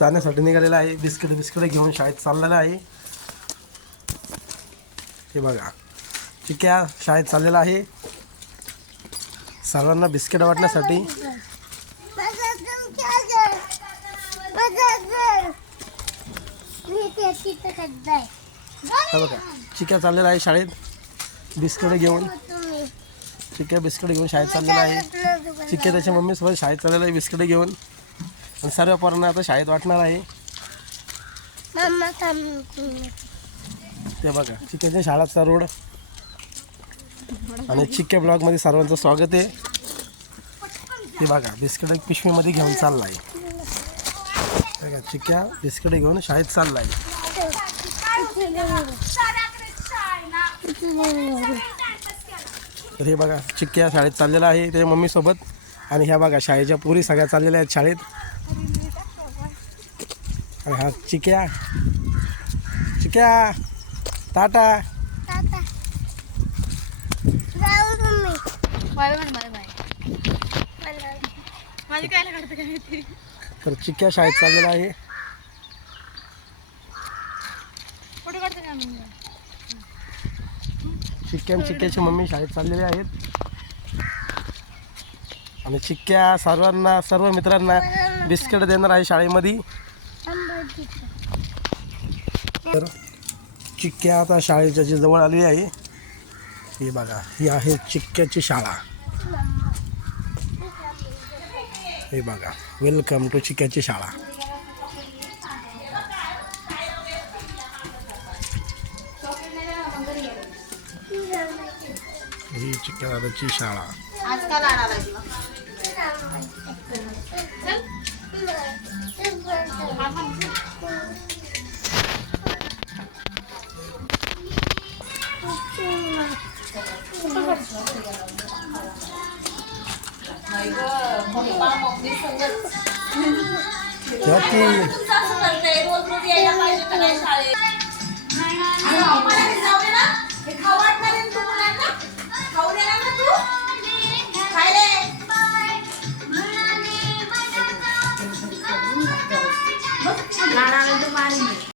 जाण्यासाठी निघालेला आहे. बिस्किट घेऊन शाळेत चाललेला आहे. हे बघा चिक्या शाळेत चाललेला आहे सर्वांना बिस्किट वाटण्यासाठी. बघा चिक्या चाललेला आहे शाळेत बिस्किट घेऊन. चिक्या बिस्किट घेऊन शाळेत चाललेला आहे. चिक्या त्याच्या मम्मीसोबत शाळेत चाललेला आहे बिस्किट घेऊन. आणि सर्व पोरांना आता शाळेत वाटणार आहे. ते बघा चिक्याच्या शाळेचा रोड आणि चिक्या ब्लॉगमध्ये सर्वांचं स्वागत आहे. ते बघा बिस्किट पिशवीमध्ये घेऊन चालला आहे. बघा चिक्या बिस्किट घेऊन शाळेत चालला आहे. तर हे बघा चिक्या शाळेत चाललेला आहे त्याच्या मम्मीसोबत. आणि ह्या बघा शाळेच्या पोरी सगळ्या चाललेल्या आहेत शाळेत. आणि हा चिक्या टाटा. तर चिक्या शाळेत चाललेला आहे. चिक्याची मम्मी शाळेत चाललेले आहेत. आणि चिक्या सर्व मित्रांना बिस्किट देणार आहे शाळेमध्ये. तर चिक्या आता शाळेच्या जवळ आली आहे. हे बघा ही आहे चिक्याची शाळा. हे बघा वेलकम टू चिक्याची शाळा. ही चिक्या दादाची शाळा.